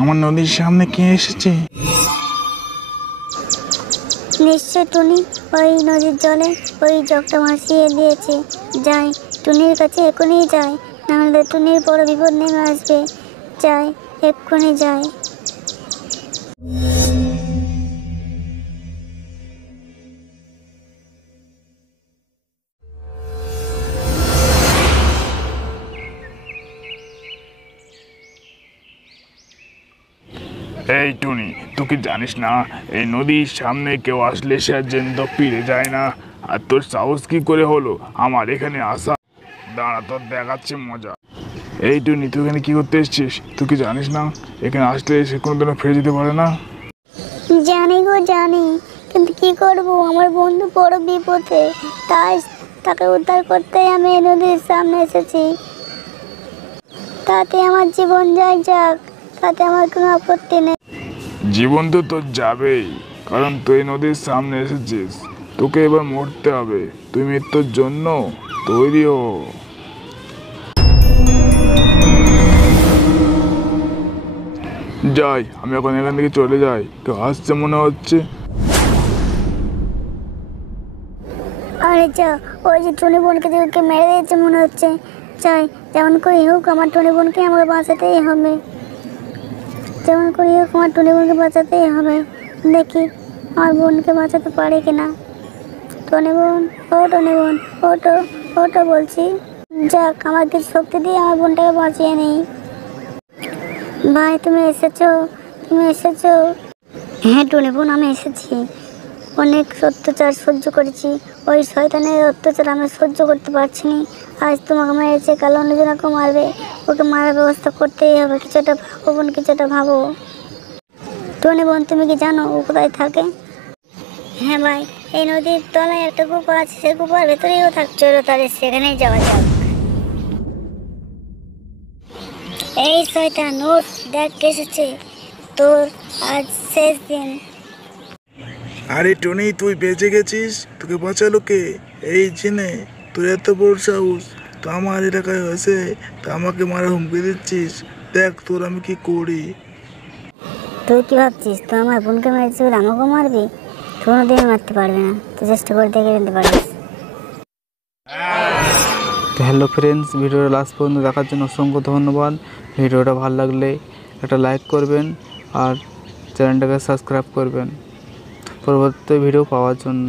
আমার নদীর সামনে কে এসেছে? নিশ্চয় টুনি ওই নদীর জলে ওই জগটা ভাসিয়ে দিয়েছে। যাই, টুনির কাছে এক্ষুনি যাই, নাহলে টুনির বড় বিপদ নেমে আসবে। যাই, এক্ষুনি যাই। এই টুনি, তুই কি জানিস না এই নদীর সামনে কেউ আসলে সে জ্যান্ত ফিরে যায় না? আর তোর সাহস কি করে হলো আমার এখানে আসা? দাঁড়া, তোর দেখাচ্ছে মজা। এই টুনি, তুই এখানে কি করতে এসেছিস? তুই কি জানিস না এখানে আসলে সে কোনোদিনও ফিরে যেতে পারে না? জানি গো জানি, কিন্তু কি করব, আমার বন্ধু বড় বিপদে, তাই তাকে উদ্ধার করতেই আমি এই নদীর সামনে এসেছি। তাতে আমার জীবন যাই যাক, তাতে আমার কোনো আপত্তি নেই। জীবন তো তোর যাবেই, কারণ তুই নদীর সামনে এসেছিস। তোকে এবার মরতে হবে। তুই মৃত্যুর জন্য তৈরি হো। যাই, আমি এখন এখান থেকে চলে যাই। কেউ আসছে মনে হচ্ছে। আরে যা, ওই যে টুনি বোনকে ওকে মেরে দিয়েছে মনে হচ্ছে। চাই, যেমন করে হোক আমার টুনি বোনকে আমাকে বাঁচাতেই হবে। যেমন করে হোক আমার টুনি বোনকে বাঁচাতেই হবে। দেখি আমার বোনকে বাঁচাতে পারে কিনা। টুনি বোন, ও টুনি বোন, ওটো ওটো বলছি। যাক, আমার কিছু শক্তি দিয়ে আমার বোনটাকে বাঁচিয়ে নিই। ভাই, তুমি এসেছো? তুমি এসেছো? হ্যাঁ টুনি বোন, আমি এসেছি। অনেক অত্যাচার সহ্য করেছি, ওই শয়তানের অত্যাচার আমি সহ্য করতে পারছি না। আজ তোমাকে মেরেছে, কাল অন্যজনকে মারবে, ওকে মারার ব্যবস্থা করতেই হবে। কিছুটা ভাবো বোন, কিছুটা ভাবো। টুনি বোন, তুমি কি জানো ও কোথায় থাকে? হ্যাঁ ভাই, এই নদীর তলায় একটা গুফা আছে, সেই গুফার ভেতরেই ও থাকছে। চলো তাহলে সেখানেই যাওয়া যাক। এই শয়তান, ওঠ, দেখ কে এসেছে। তোর আজ শেষ দিন। আরে টনি, তুই বেঁচে গেছিস? তোকে বাঁচালো কে? এই জেনে তোর এত বড় সাহস, তো আমার এলাকায় হয়েছে তা আমাকে মারা হুমকি দিচ্ছিস? দেখ তোর আমি কি করি। তুই কি ভাবছিস তুই আমার বোনকে মেরেছিস বলে আমাকেও মারবি? কোনোদিনই মারতে পারবে না, তুই চেষ্টা করে দেখে নিতে পারিস। তো হ্যালো ফ্রেন্ডস, ভিডিওটা লাস্ট পর্যন্ত দেখার জন্য অসংখ্য ধন্যবাদ। ভিডিওটা ভালো লাগলে একটা লাইক করবেন আর চ্যানেলটাকে সাবস্ক্রাইব করবেন পরবর্তী ভিডিও পাওয়ার জন্য।